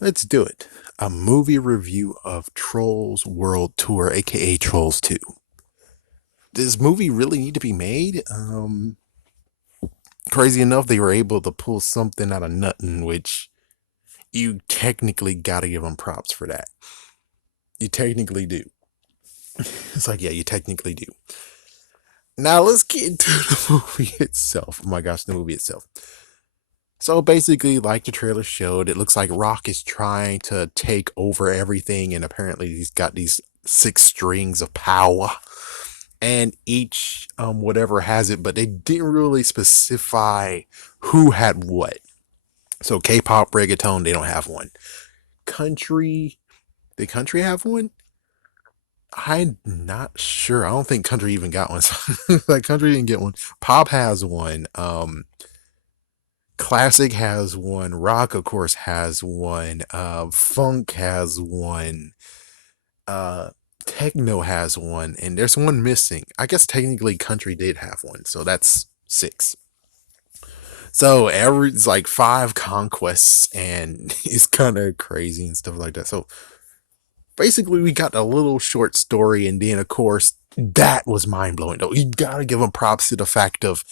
Let's do it. A movie review of Trolls World Tour, aka Trolls 2. Does this movie really need to be made? Crazy enough, they were able to pull something out of nothing, which you technically gotta give them props for that. You technically do. It's like, yeah, you technically do. Now let's get into the movie itself. Oh my gosh, the movie itself. So basically, like the trailer showed, it looks like Rock is trying to take over everything, and apparently he's got these six strings of power, and each whatever has it, but they didn't really specify who had what. So K-pop, reggaeton, they don't have one. Country, did country have one? I'm not sure. I don't think country even got one. Like country didn't get one. Pop has one. Classic has one. Rock, of course, has one. Funk has one. Uh, Techno has one, and there's one missing. I guess technically country did have one, so that's six. So it's like five conquests, and it's kind of crazy and stuff like that. So basically, we got a little short story, and then of course that was mind blowing. Though you gotta give them props to the fact of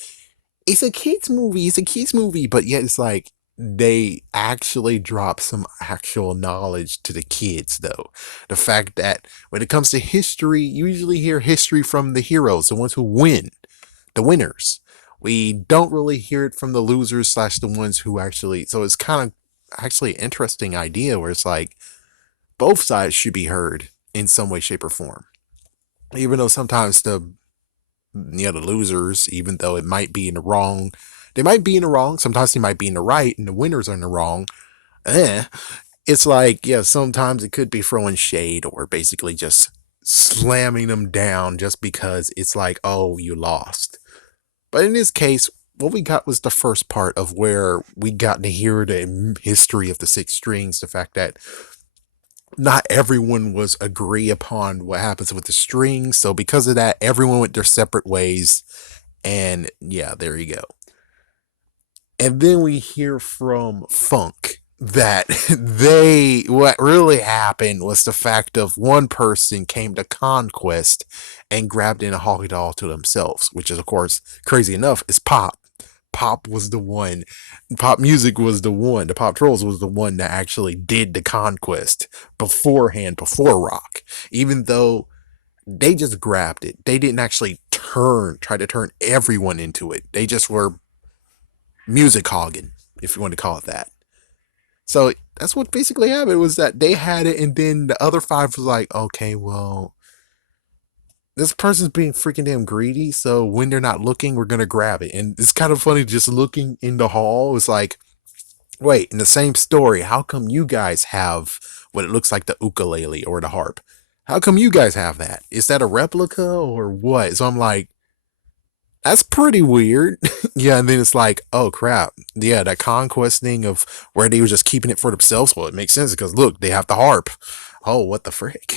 it's a kids movie. It's a kids movie, but yet it's like they actually drop some actual knowledge to the kids though. The fact that when it comes to history, you usually hear history from the heroes, the ones who win, the winners. We don't really hear it from the losers slash the ones who actually, so it's kind of actually an interesting idea where it's like both sides should be heard in some way, shape, or form. Even though sometimes the losers, even though it might be in the wrong, they might be in the wrong. Sometimes they might be in the right, and the winners are in the wrong. Eh, it's like, yeah, sometimes it could be throwing shade or basically just slamming them down just because it's like, oh, you lost. But in this case, what we got was the first part of where we got to hear the history of the six strings, the fact that not everyone was agree upon what happens with the strings. So because of that, everyone went their separate ways. And yeah, there you go. And then we hear from Funk that what really happened was the fact of one person came to Conquest and grabbed in a Hoggy Doll to themselves, which is of course crazy enough is Pop. Pop was the one, Pop Music was the one, the Pop Trolls was the one that actually did the conquest beforehand, before Rock. Even though they just grabbed it, they didn't actually try to turn everyone into it. They just were music hogging, if you want to call it that. So that's what basically happened was that they had it, and then the other five was like, okay, well, this person's being freaking damn greedy. So when they're not looking, we're gonna grab it. And it's kind of funny just looking in the hall. It's like, wait, in the same story, how come you guys have what it looks like the ukulele or the harp? How come you guys have that? Is that a replica or what? So I'm like, that's pretty weird. Yeah, and then it's like, oh crap. Yeah, that conquest thing of where they were just keeping it for themselves. Well, it makes sense because look, they have the harp. Oh, what the frick?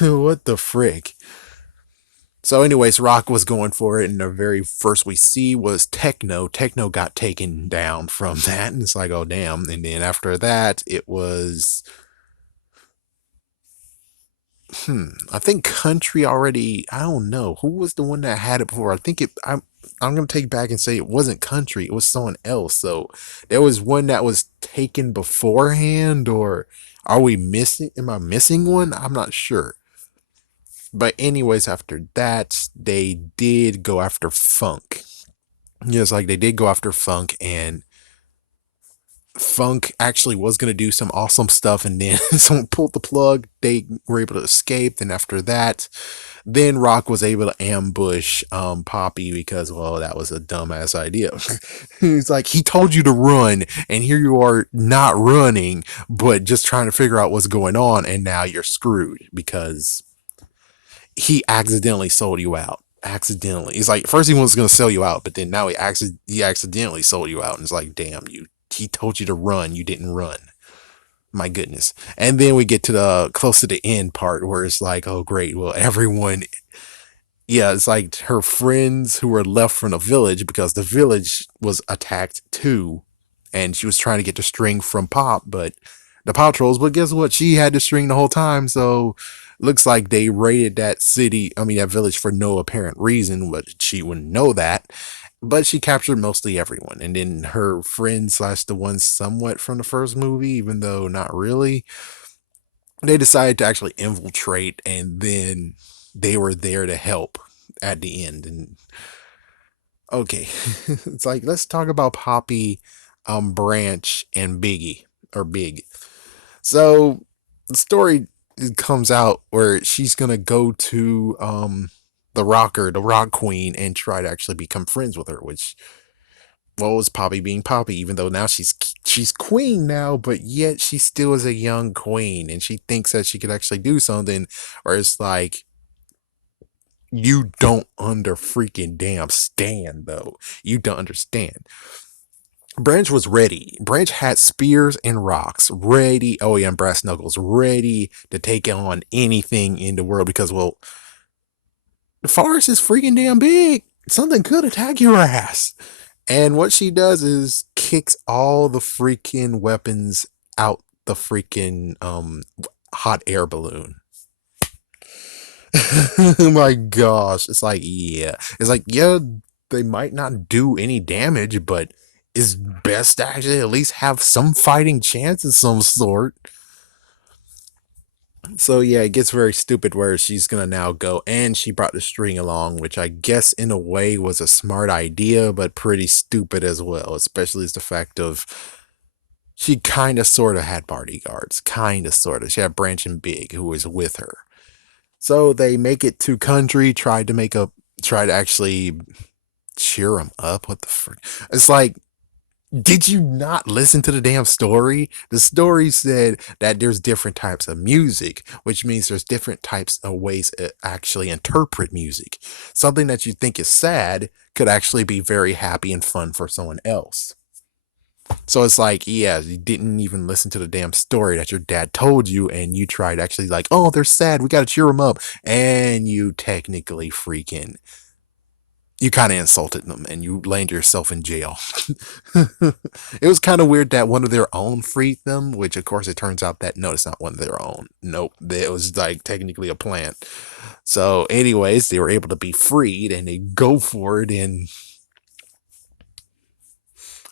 What the frick? So, anyways, Rock was going for it, and the very first we see was Techno. Techno got taken down from that, and it's like, oh damn. And then after that, it was I think Country already. I don't know who was the one that had it before. I think it. I'm gonna take back and say it wasn't Country. It was someone else. So there was one that was taken beforehand, or are we missing? Am I missing one? I'm not sure. But anyways, after that, they did go after Funk. Yes, like they did go after Funk, and Funk actually was gonna do some awesome stuff, and then someone pulled the plug. They were able to escape. Then after that, then Rock was able to ambush Poppy because, well, that was a dumbass idea. He's like, he told you to run, and here you are not running, but just trying to figure out what's going on, and now you're screwed because he accidentally sold you out. Accidentally. He's like, first he was gonna sell you out, but then now he accidentally sold you out, and it's like, damn, you he told you to run, you didn't run. My goodness. And then we get to the close to the end part where it's like, oh great, well everyone, yeah, it's like her friends who were left from the village because the village was attacked too, and she was trying to get the string from Pop, but the Paw Trolls. But guess what? She had the string the whole time. So looks like they raided that city, I mean, that village for no apparent reason, but she wouldn't know that. But she captured mostly everyone. And then her friends slash the ones somewhat from the first movie, even though not really, they decided to actually infiltrate, and then they were there to help at the end. And okay, it's like let's talk about Poppy, Branch, and Biggie or Big. So the story comes out where she's gonna go to the rocker, the rock queen, and try to actually become friends with her, which well was Poppy being Poppy, even though now she's queen now, but yet she still is a young queen and she thinks that she could actually do something, or it's like you don't under freaking damn stand though. You don't understand. Branch was ready. Branch had spears and rocks ready. Oh yeah, and brass knuckles ready to take on anything in the world because well, the forest is freaking damn big. Something could attack your ass. And what she does is kicks all the freaking weapons out the freaking hot air balloon. Oh my gosh. It's like, yeah. It's like, yeah, they might not do any damage, but it's best to actually at least have some fighting chance of some sort. So yeah, it gets very stupid where she's gonna now go, and she brought the string along, which I guess in a way was a smart idea, but pretty stupid as well, especially as the fact of she kind of sort of had bodyguards, kind of sort of. She had Branch and Big who was with her. So they make it to country, try to actually cheer him up. What the frick? It's like, did you not listen to the damn story? The story said that there's different types of music, which means there's different types of ways to actually interpret music. Something that you think is sad could actually be very happy and fun for someone else. So it's like, yeah, you didn't even listen to the damn story that your dad told you, and you tried actually like, oh, they're sad, we gotta cheer them up, and you technically freaking you kind of insulted them and you landed yourself in jail. It was kind of weird that one of their own freed them, which of course it turns out that no, it's not one of their own. Nope, it was like technically a plant. So, anyways, they were able to be freed and they go for it. And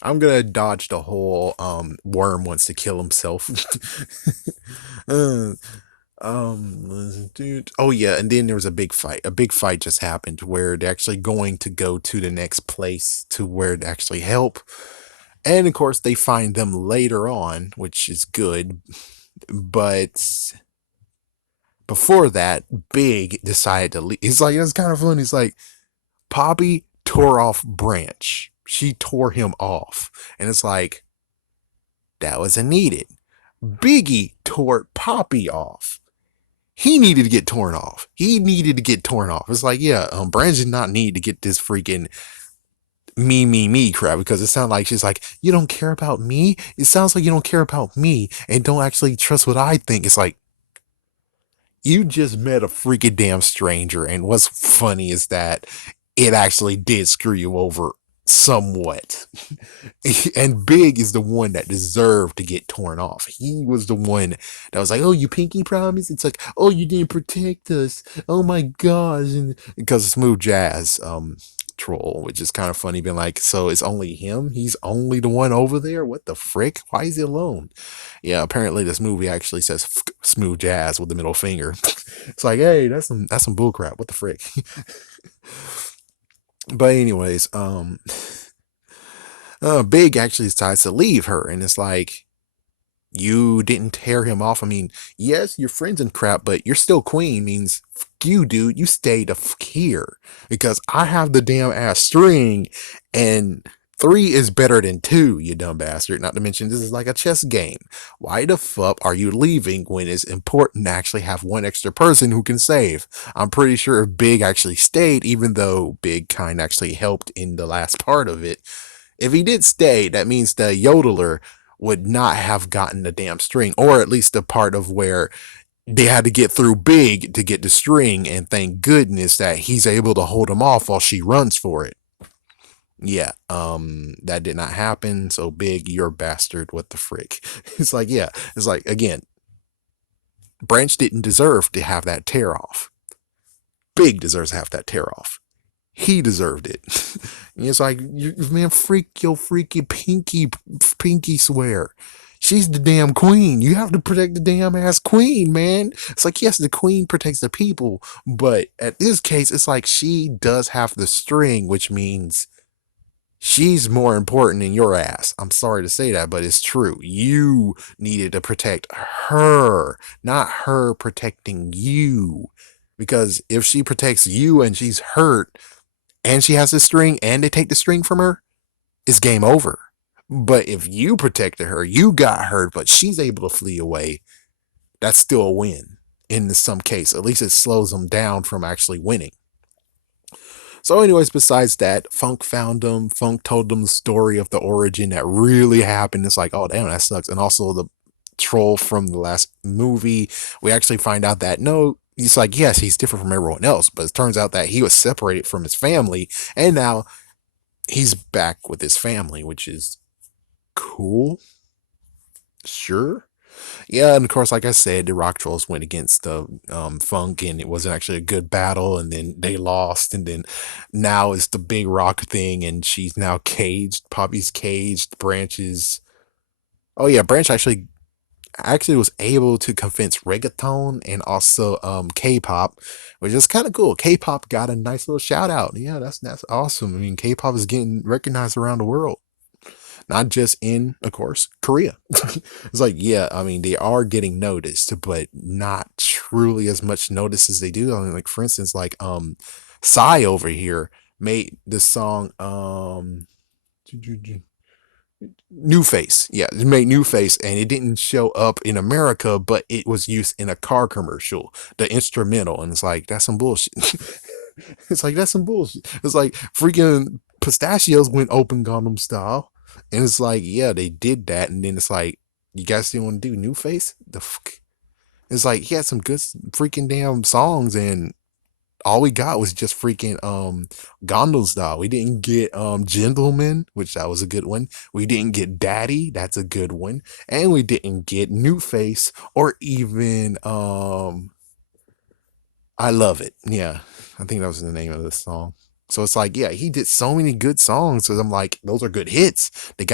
I'm gonna dodge the whole worm wants to kill himself. uh, dude. Oh yeah, and then there was a big fight. A big fight just happened where they're actually going to go to the next place to where to actually help. And of course, they find them later on, which is good. But before that, Big decided to leave. He's like, it's kind of fun. He's like, Poppy tore off Branch. She tore him off. And it's like, that wasn't needed. Biggie tore Poppy off. He needed to get torn off. He needed to get torn off. It's like, yeah, Branch did not need to get this freaking me crap because it sounds like she's like, you don't care about me? It sounds like you don't care about me and don't actually trust what I think. It's like, you just met a freaking damn stranger. And what's funny is that it actually did screw you over somewhat. And Big is the one that deserved to get torn off. He was the one that was like, oh, you pinky promise? It's like, oh, you didn't protect us. Oh my gosh. And because of Smooth Jazz troll, which is kind of funny, being like, so it's only him? He's only the one over there? What the frick? Why is he alone? Yeah, apparently this movie actually says Smooth Jazz with the middle finger. It's like, hey, that's some bullcrap. What the frick? But anyways, Big actually decides to leave her, and it's like, you didn't tear him off. I mean, yes, you're friends and crap, but you're still queen. Means fuck you, dude. You stay the fuck here because I have the damn ass string, and three is better than two. You dumb bastard. Not to mention, this is like a chess game. Why the fuck are you leaving when it's important to actually have one extra person who can save? I'm pretty sure if Big actually stayed, even though Big kind actually helped in the last part of it, if he did stay, that means the yodeler would not have gotten the damn string, or at least the part of where they had to get through Big to get the string, and thank goodness that he's able to hold him off while she runs for it. Yeah, that did not happen. So Big, you're a bastard. What the frick? It's like, yeah, it's like, again, Branch didn't deserve to have that tear off. Big deserves to have that tear off. He deserved it. It's like, man, freaky pinky swear. She's the damn queen. You have to protect the damn ass queen, man. It's like, yes, the queen protects the people, but at this case, it's like she does have the string, which means she's more important than your ass. I'm sorry to say that, but it's true. You needed to protect her, not her protecting you. Because if she protects you and she's hurt and she has the string and they take the string from her, it's game over. But if you protected her, you got hurt, but she's able to flee away, that's still a win in some case. At least it slows them down from actually winning. So, anyways, besides that, Funk found him. Funk told them the story of the origin that really happened. It's like, oh, damn, that sucks. And also the troll from the last movie, we actually find out that no, he's like, yes, he's different from everyone else, but it turns out that he was separated from his family, and now he's back with his family, which is cool. Sure. Yeah, and of course, like I said, the Rock Trolls went against the Funk, and it wasn't actually a good battle, and then they lost, and then now it's the big Rock thing, and she's now caged. Poppy's caged. Branches. Oh yeah, Branch actually was able to convince reggaeton and also K-pop, which is kind of cool. K-pop got a nice little shout out. Yeah, that's awesome. I mean, K-pop is getting recognized around the world, not just in, of course, Korea. It's like, yeah, I mean, they are getting noticed, but not truly as much notice as they do. I mean, like for instance, like Psy over here made the song New Face. Yeah, it made New Face, and it didn't show up in America, but it was used in a car commercial, the instrumental, and it's like that's some bullshit. It's like that's some bullshit. It's like freaking Pistachios went open Gundam style, and it's like yeah, they did that, and then it's like you guys didn't want to do New Face. The fuck? It's like he had some good freaking damn songs, and all we got was just freaking Gondel style. We didn't get Gentleman, which that was a good one. We didn't get Daddy, that's a good one. And we didn't get New Face or even I Love It. Yeah. I think that was the name of the song. So it's like, yeah, he did so many good songs. So I'm like, those are good hits. They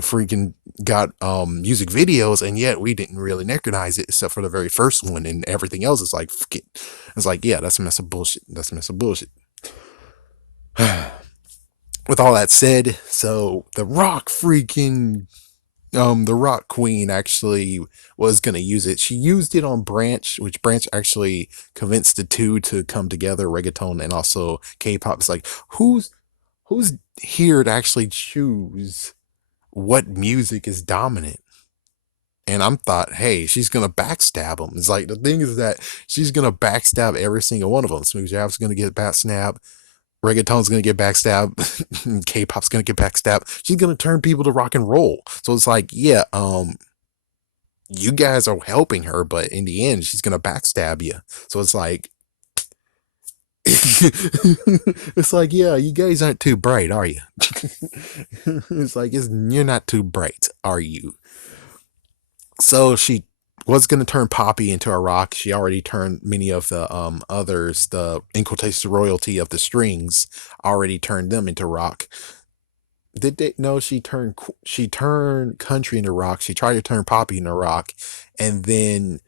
freaking got music videos, and yet we didn't really recognize it except for the very first one, and everything else is like fuck it. It's like, yeah, that's a mess of bullshit. That's a mess of bullshit. With all that said, so the Rock Queen actually was gonna use it. She used it on Branch, which Branch actually convinced the two to come together, reggaeton and also K-pop. It's like who's here to actually choose what music is dominant? And I'm thought, hey, she's gonna backstab them. It's like the thing is that she's gonna backstab every single one of them. Smooth Jav's gonna get backstab, reggaeton's gonna get backstab, K-pop's gonna get backstab. She's gonna turn people to rock and roll. So it's like, yeah, you guys are helping her, but in the end, she's gonna backstab you. So it's like, it's like, yeah, you guys aren't too bright, are you? It's like you're not too bright, are you? So she was going to turn Poppy into a rock. She already turned many of the others, the in quotation royalty of the strings, already turned them into rock. Did they? No, she turned Country into rock. She tried to turn Poppy into rock, and then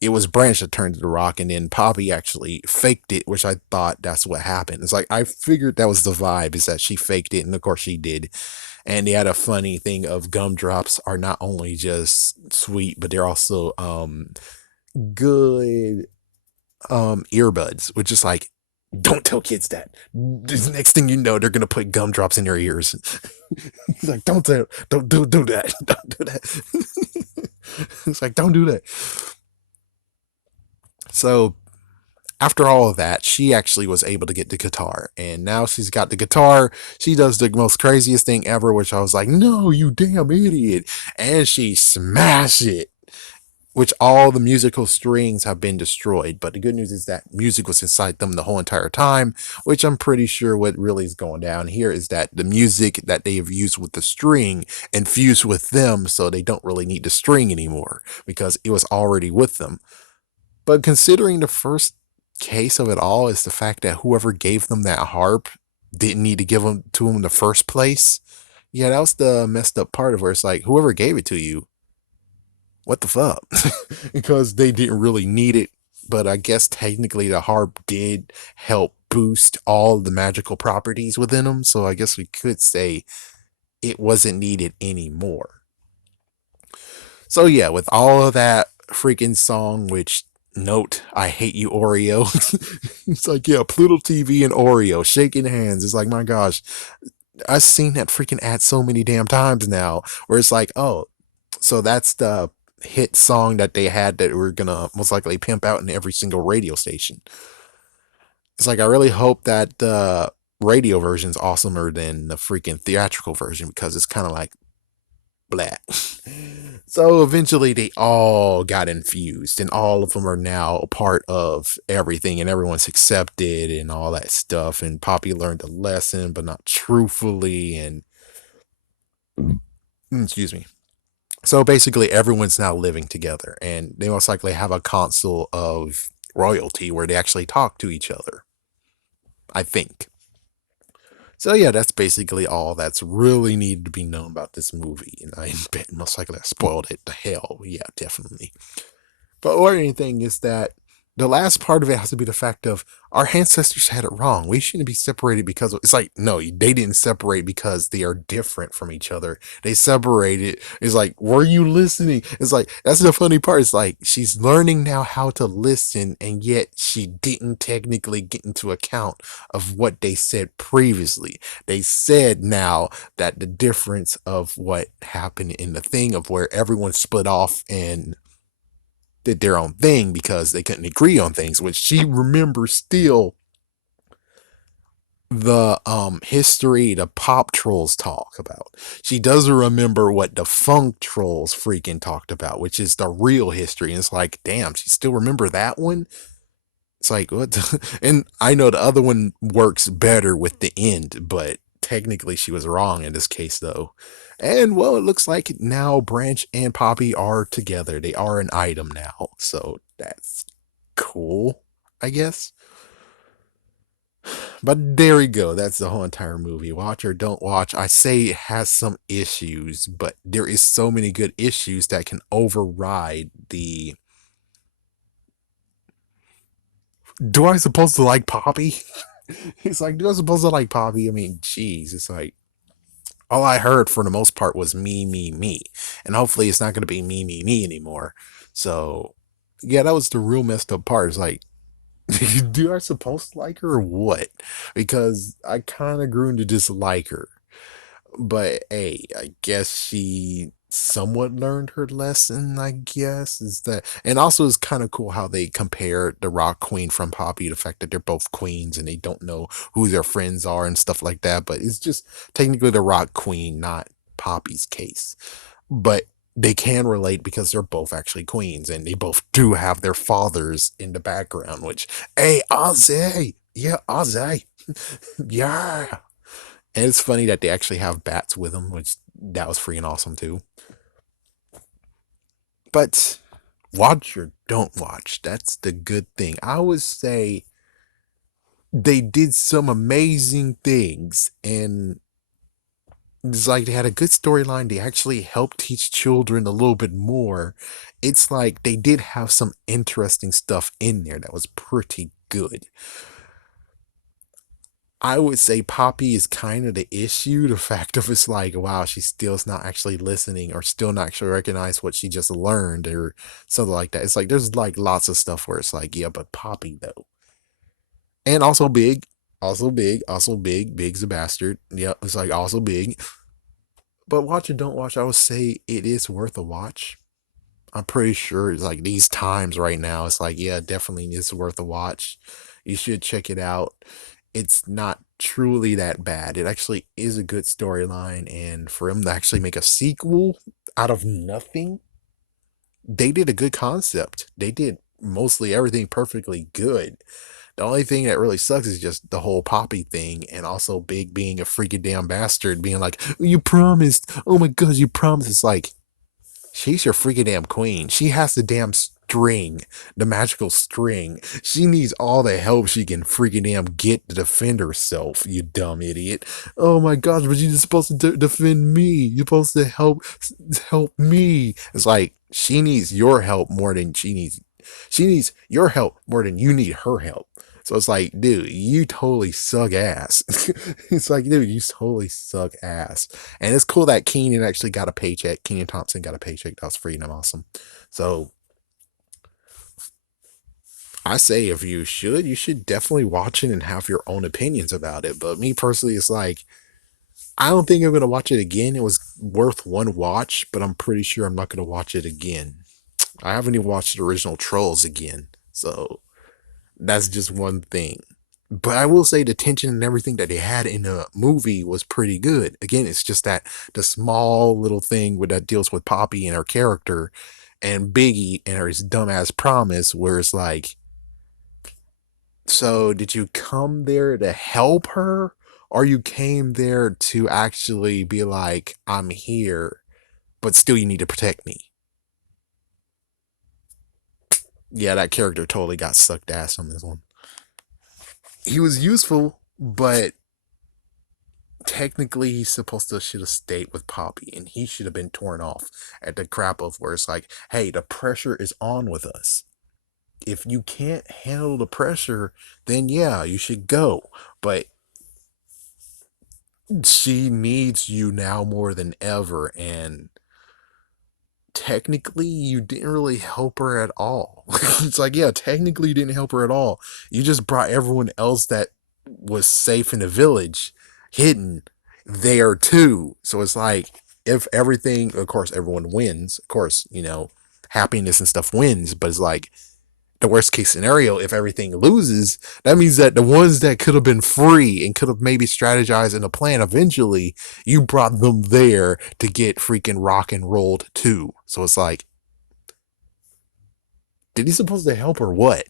it was Branch that turned to the rock, and then Poppy actually faked it, which I thought that's what happened. It's like I figured that was the vibe, is that she faked it, and of course she did. And they had a funny thing of gumdrops are not only just sweet, but they're also good earbuds, which is like, don't tell kids that. The next thing you know, they're gonna put gumdrops in their ears. He's like, don't do that. Don't do that. It's like, don't do that. So after all of that, she actually was able to get the guitar. And now she's got the guitar. She does the most craziest thing ever, which I was like, no, you damn idiot. And she smashed it. which all the musical strings have been destroyed. But the good news is that music was inside them the whole entire time, which I'm pretty sure what really is going down here is that the music that they have used with the string infused with them, so they don't really need the string anymore because it was already with them. But considering the first case of it all is the fact that whoever gave them that harp didn't need to give them to them in the first place. Yeah, that was the messed up part of where it's like whoever gave it to you, what the fuck? Because they didn't really need it. But I guess technically the harp did help boost all the magical properties within them. So I guess we could say it wasn't needed anymore. So yeah, with all of that freaking song, which note, I hate you, Oreo. It's like, yeah, Pluto TV and Oreo shaking hands. It's like, my gosh, I've seen that freaking ad so many damn times now where it's like, oh, so that's the hit song that they had that we're gonna most likely pimp out in every single radio station. It's like I really hope that the radio version's awesomer than the freaking theatrical version because it's kind of like blah. So eventually they all got infused and all of them are now a part of everything and everyone's accepted and all that stuff. And Poppy learned a lesson, but not truthfully. And excuse me. So basically, everyone's now living together, and they most likely have a council of royalty where they actually talk to each other. I think. So yeah, that's basically all that's really needed to be known about this movie, and I bet most likely I spoiled it to hell. Yeah, definitely. But or anything is that the last part of it has to be the fact of our ancestors had it wrong. We shouldn't be separated because it's like no, they didn't separate because they are different from each other. They separated. It's like, were you listening? It's like that's the funny part. It's like she's learning now how to listen, and yet she didn't technically get into account of what they said previously. They said now that the difference of what happened in the thing of where everyone split off and did their own thing because they couldn't agree on things, which she remembers still the history the pop trolls talk about. She doesn't remember what the funk trolls freaking talked about, which is the real history. And it's like, damn, she still remember that one? It's like what and I know the other one works better with the end, but technically she was wrong in this case though. And well, it looks like now Branch and Poppy are together. They are an item now. So that's cool, I guess. But there we go. That's the whole entire movie. Watch or don't watch. I say it has some issues, but there is so many good issues that can override the do I supposed to like Poppy? He's like, do I supposed to like Poppy? I mean, jeez, it's like all I heard for the most part was me, me, me. And hopefully it's not gonna be me, me, me anymore. So yeah, that was the real messed up part. It's like, do I supposed to like her or what? Because I kinda grew to dislike her. But hey, I guess she somewhat learned her lesson, I guess. Is that and also it's kind of cool how they compare the Rock Queen from Poppy, the fact that they're both queens and they don't know who their friends are and stuff like that. But it's just technically the Rock Queen, not Poppy's case. But they can relate because they're both actually queens and they both do have their fathers in the background, which hey Ozzy. Yeah, Ozzy. Yeah. And it's funny that they actually have bats with them, which that was freaking awesome too. But watch or don't watch. That's the good thing. I would say they did some amazing things and it's like they had a good storyline. They actually helped teach children a little bit more. It's like they did have some interesting stuff in there that was pretty good. I would say Poppy is kind of the issue. The fact of it's like, wow, she still's not actually listening or still not actually recognize what she just learned or something like that. It's like there's like lots of stuff where it's like, yeah, but Poppy though. And also big, also big, also big, big's a bastard. Yep, it's like also big. But watch or don't watch, I would say it is worth a watch. I'm pretty sure it's like these times right now, it's like, yeah, definitely it's worth a watch. You should check it out. It's not truly that bad. It actually is a good storyline, and for him to actually make a sequel out of nothing, they did a good concept. They did mostly everything perfectly good. The only thing that really sucks is just the whole Poppy thing, and also Big being a freaking damn bastard, being like, "You promised. Oh my god, you promised." It's like, she's your freaking damn queen. She has the damn string, the magical string. She needs all the help she can freaking damn get to defend herself, you dumb idiot. Oh my gosh, but you're supposed to defend me. You're supposed to help me. It's like, she needs your help more than she needs your help more than you need her help. So it's like, dude, you totally suck ass. It's like, dude, you totally suck ass. And it's cool that Keenan actually got a paycheck. Keenan Thompson got a paycheck. That was freaking awesome. So I say, if you should definitely watch it and have your own opinions about it. But me personally, it's like, I don't think I'm gonna watch it again. It was worth one watch, but I'm pretty sure I'm not gonna watch it again. I haven't even watched the original Trolls again. So that's just one thing. But I will say the tension and everything that they had in the movie was pretty good. Again, it's just that the small little thing with that deals with Poppy and her character and Biggie and her dumbass promise, where it's like, so did you come there to help her? Or you came there to actually be like, I'm here, but still you need to protect me? Yeah, that character totally got sucked ass on this one. He was useful, but technically he's supposed to should have stayed with Poppy, and he should have been torn off at the crap of where it's like, hey, the pressure is on with us. If you can't handle the pressure, then yeah, you should go. But she needs you now more than ever, and technically you didn't really help her at all. It's like, yeah, technically you didn't help her at all. You just brought everyone else that was safe in the village hidden there too. So it's like, if everything, of course everyone wins, of course, happiness and stuff wins, but it's like, the worst case scenario, if everything loses, that means that the ones that could have been free and could have maybe strategized in a plan eventually, you brought them there to get freaking rock and rolled too. So it's like, did he supposed to help or what?